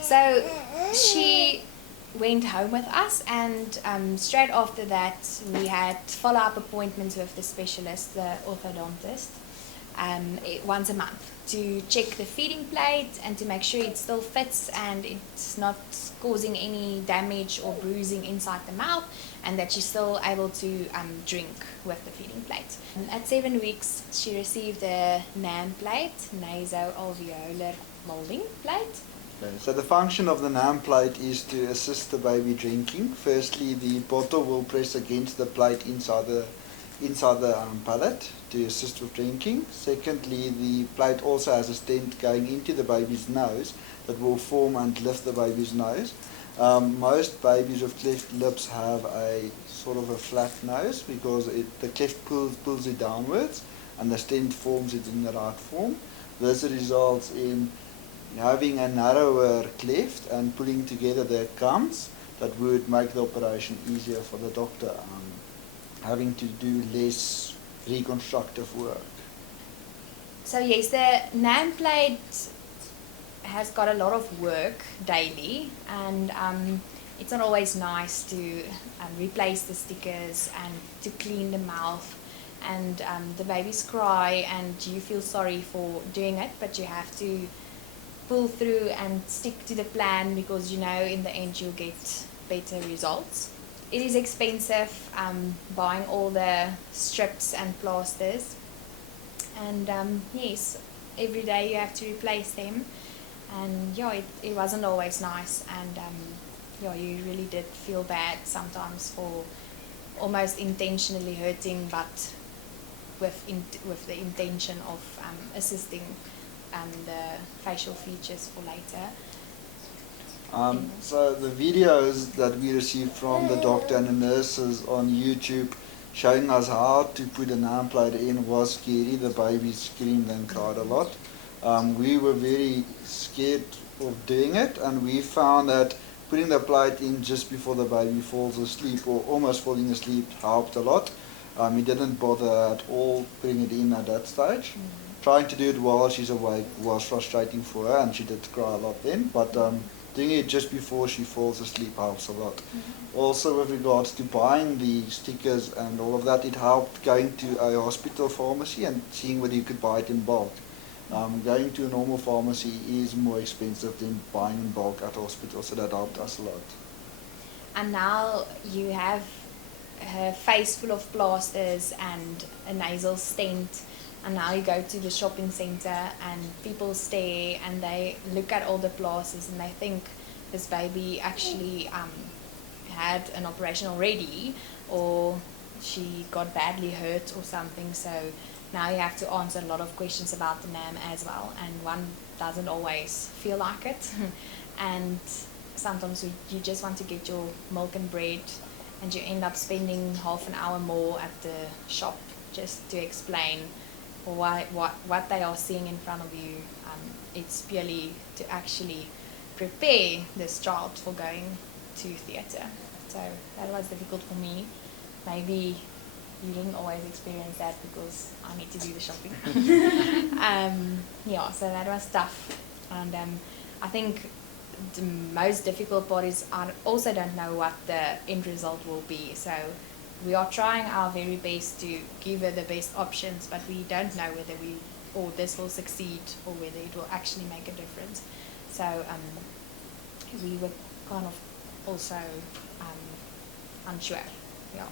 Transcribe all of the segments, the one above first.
So she went home with us, and straight after that we had follow-up appointments with the specialist, the orthodontist, once a month to check the feeding plate and to make sure it still fits and it's not causing any damage or bruising inside the mouth, and that she's still able to drink with the feeding plate. At 7 weeks, she received a NAM plate, nasoalveolar molding plate. Okay, so the function of the NAM plate is to assist the baby drinking. Firstly, the bottle will press against the plate inside the palate to assist with drinking. Secondly, the plate also has a stent going into the baby's nose that will form and lift the baby's nose. Most babies with cleft lips have a sort of a flat nose because the cleft pulls it downwards and the stent forms it in the right form. This results in having a narrower cleft and pulling together the gums that would make the operation easier for the doctor, having to do less reconstructive work. So yes, the NAM plate has got a lot of work daily, and it's not always nice to replace the stickers and to clean the mouth, and the babies cry and you feel sorry for doing it, but you have to pull through and stick to the plan because you know in the end you'll get better results. It is expensive buying all the strips and plasters, and yes, every day you have to replace them, and yeah, it wasn't always nice, and yeah, you really did feel bad sometimes for almost intentionally hurting, but with the intention of assisting the facial features for later. So the videos that we received from the doctor and the nurses on YouTube showing us how to put a NAM plate in was scary. The baby screamed and cried a lot. We were very scared of doing it, and we found that putting the plate in just before the baby falls asleep or almost falling asleep helped a lot. He didn't bother at all putting it in at that stage. Trying to do it while she's awake was frustrating for her, and she did cry a lot then, but doing it just before she falls asleep helps a lot. Also, with regards to buying the stickers and all of that, it helped going to a hospital pharmacy and seeing whether you could buy it in bulk. Going to a normal pharmacy is more expensive than buying in bulk at hospital, so that helped us a lot. And now you have her face full of plasters and a nasal stent, and now you go to the shopping center and people stare and they look at all the plasters and they think this baby actually had an operation already, or she got badly hurt or something. So now you have to answer a lot of questions about the NAM as well, and one doesn't always feel like it. And sometimes you just want to get your milk and bread, and you end up spending half an hour more at the shop just to explain what they are seeing in front of you. It's purely to actually prepare this child for going to theatre. So that was difficult for me. Maybe you didn't always experience that because I need to do the shopping. Yeah, so that was tough. And I think the most difficult part is I also don't know what the end result will be. So we are trying our very best to give her the best options, but we don't know whether this will succeed or whether it will actually make a difference. So we were kind of also unsure, yeah.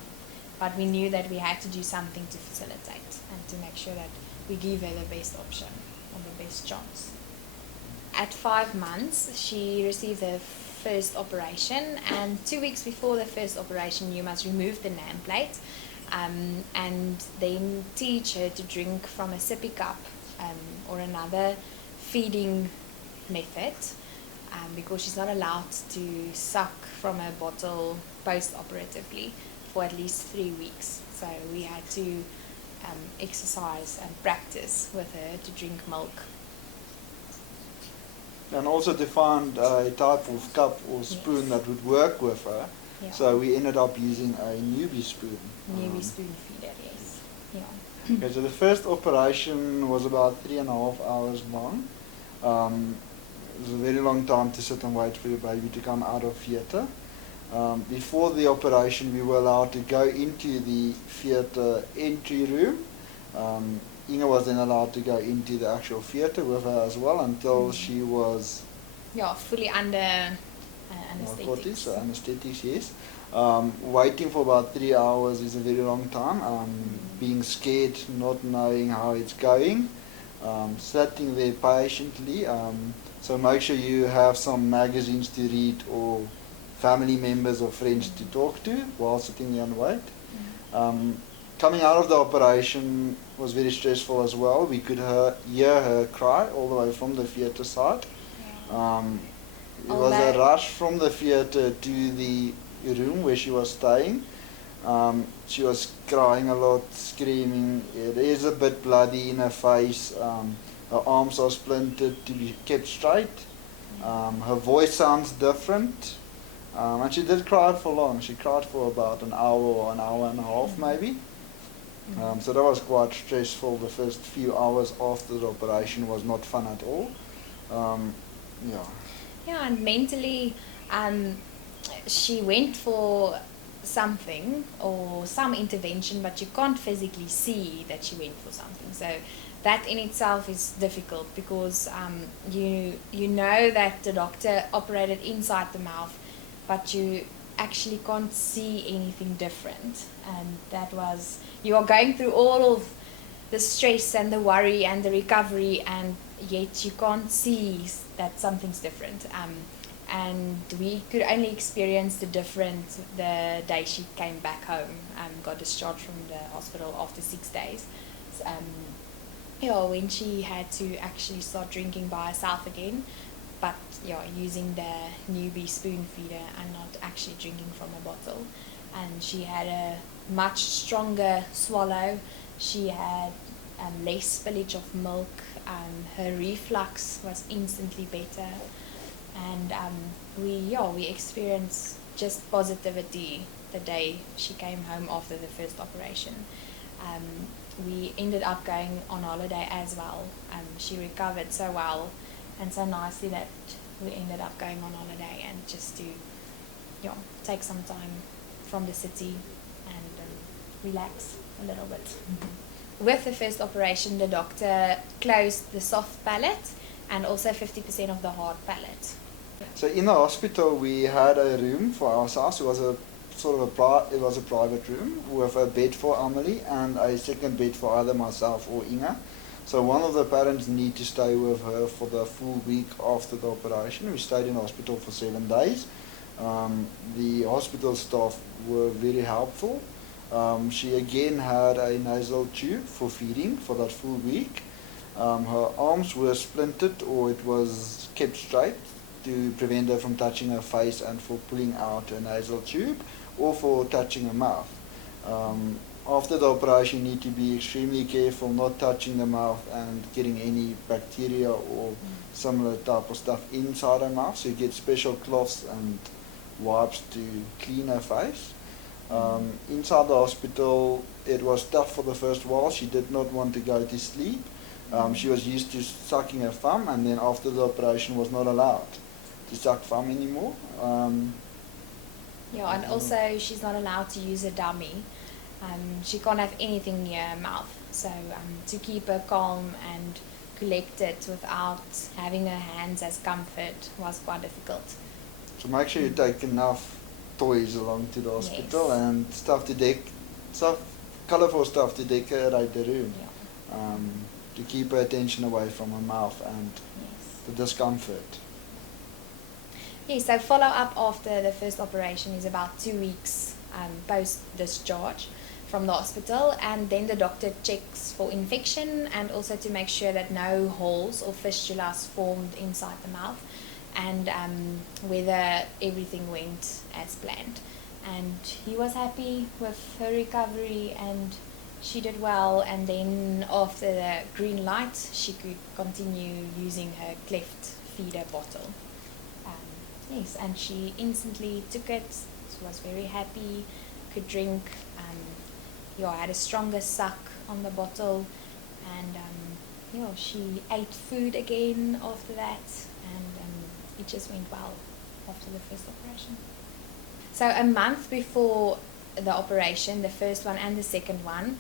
But we knew that we had to do something to facilitate and to make sure that we give her the best option and the best chance. At 5 months, she received her first operation, and 2 weeks before the first operation, you must remove the NAM plate and then teach her to drink from a sippy cup or another feeding method, because she's not allowed to suck from a bottle post-operatively for at least 3 weeks. So we had to exercise and practice with her to drink milk. And also to find a type of cup or spoon that would work with her. Yeah. So we ended up using a newbie spoon. Newbie spoon feeder, yes. Yeah. Okay, so the first operation was about 3.5 hours long. it was a very long time to sit and wait for your baby to come out of theatre. Before the operation, we were allowed to go into the theatre entry room. Inge was then allowed to go into the actual theatre with her as well until she was fully under anesthetics. So anesthetics, yes. Waiting for about 3 hours is a very long time. Being scared, not knowing how it's going. Sitting there patiently. So make sure you have some magazines to read or family members or friends to talk to while sitting there and wait. Coming out of the operation was very stressful as well. We could hear her cry all the way from the theatre side. It was a rush from the theatre to the room where she was staying. She was crying a lot, screaming. It is a bit bloody in her face. Her arms are splintered to be kept straight. Her voice sounds different. And she did cry for long. She cried for about an hour or an hour and a half maybe. So that was quite stressful. The first few hours after the operation was not fun at all. Yeah, and mentally, she went for something or some intervention, but you can't physically see that she went for something. So that in itself is difficult because you know that the doctor operated inside the mouth, but you actually can't see anything different. And that was, you are going through all of the stress and the worry and the recovery, and yet you can't see that something's different. And we could only experience the difference the day she came back home and got discharged from the hospital after 6 days. When she had to actually start drinking by herself again, but using the newbie spoon feeder and not actually drinking from a bottle. And she had a much stronger swallow. She had less spillage of milk. Her reflux was instantly better. And we experienced just positivity the day she came home after the first operation. We ended up going on holiday as well. She recovered so well and so nicely that we ended up going on holiday and just to take some time from the city and relax a little bit. With the first operation, the doctor closed the soft palate and also 50% of the hard palate. So in the hospital we had a room for ourselves. It was a private room with a bed for Amelie and a second bed for either myself or Inge. So one of the parents need to stay with her for the full week after the operation. We stayed in hospital for 7 days. The hospital staff were very helpful. She again had a nasal tube for feeding for that full week. Her arms were splintered, or it was kept straight to prevent her from touching her face and for pulling out her nasal tube or for touching her mouth. After the operation, you need to be extremely careful not touching the mouth and getting any bacteria or similar type of stuff inside her mouth. So you get special cloths and wipes to clean her face. Inside the hospital, it was tough for the first while. She did not want to go to sleep. She was used to sucking her thumb, and then after the operation was not allowed to suck thumb anymore. And also she's not allowed to use a dummy. She can't have anything near her mouth. So to keep her calm and collected without having her hands as comfort was quite difficult. So make sure you take enough toys along to the hospital and colourful stuff to decorate the room. To keep her attention away from her mouth and the discomfort. So follow-up after the first operation is about 2 weeks post-discharge from the hospital, and then the doctor checks for infection and also to make sure that no holes or fistulas formed inside the mouth, and whether everything went as planned. And he was happy with her recovery and she did well, and then after the green light she could continue using her cleft feeder bottle. And she instantly took it, was very happy, could drink, had a stronger suck on the bottle, and she ate food again after that, and it just went well after the first operation. So a month before the operation, the first one and the second one,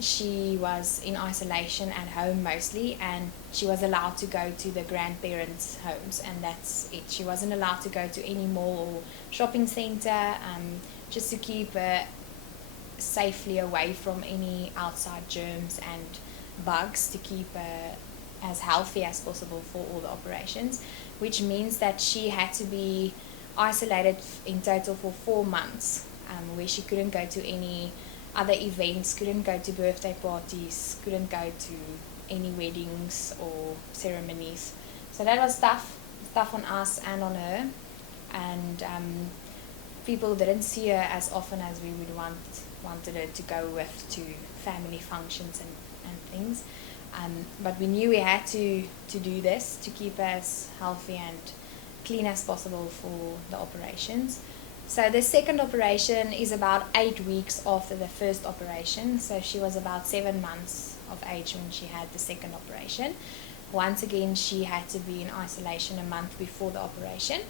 she was in isolation at home mostly, and she was allowed to go to the grandparents' homes, and that's it. She wasn't allowed to go to any mall or shopping centre, just to keep her safely away from any outside germs and bugs, to keep her as healthy as possible for all the operations, which means that she had to be isolated in total for 4 months, where she couldn't go to any other events, couldn't go to birthday parties, couldn't go to any weddings or ceremonies. So that was tough on us and on her, and people didn't see her as often as we would wanted her to go with to family functions and things. But we knew we had to do this to keep her as healthy and clean as possible for the operations. So the second operation is about 8 weeks after the first operation. So she was about 7 months of age when she had the second operation. Once again, she had to be in isolation a month before the operation.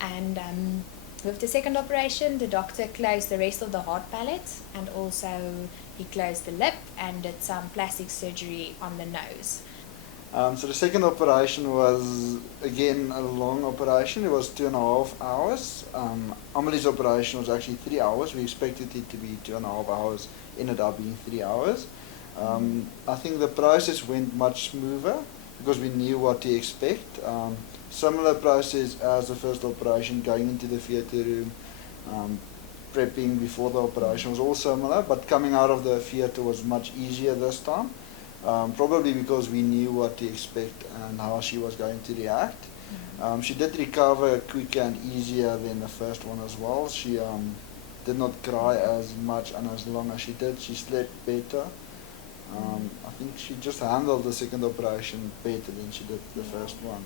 And with the second operation, the doctor closed the rest of the heart palate, and also he closed the lip and did some plastic surgery on the nose. So the second operation was again a long operation. It was 2.5 hours. Amelie's operation was actually 3 hours. We expected it to be 2.5 hours. Ended up being 3 hours. I think the process went much smoother because we knew what to expect. Similar process as the first operation, going into the theatre room, prepping before the operation was all similar, but coming out of the theatre was much easier this time. Probably because we knew what to expect and how she was going to react. She did recover quicker and easier than the first one as well. She did not cry as much and as long as she did. She slept better. I think she just handled the second operation better than she did the first one.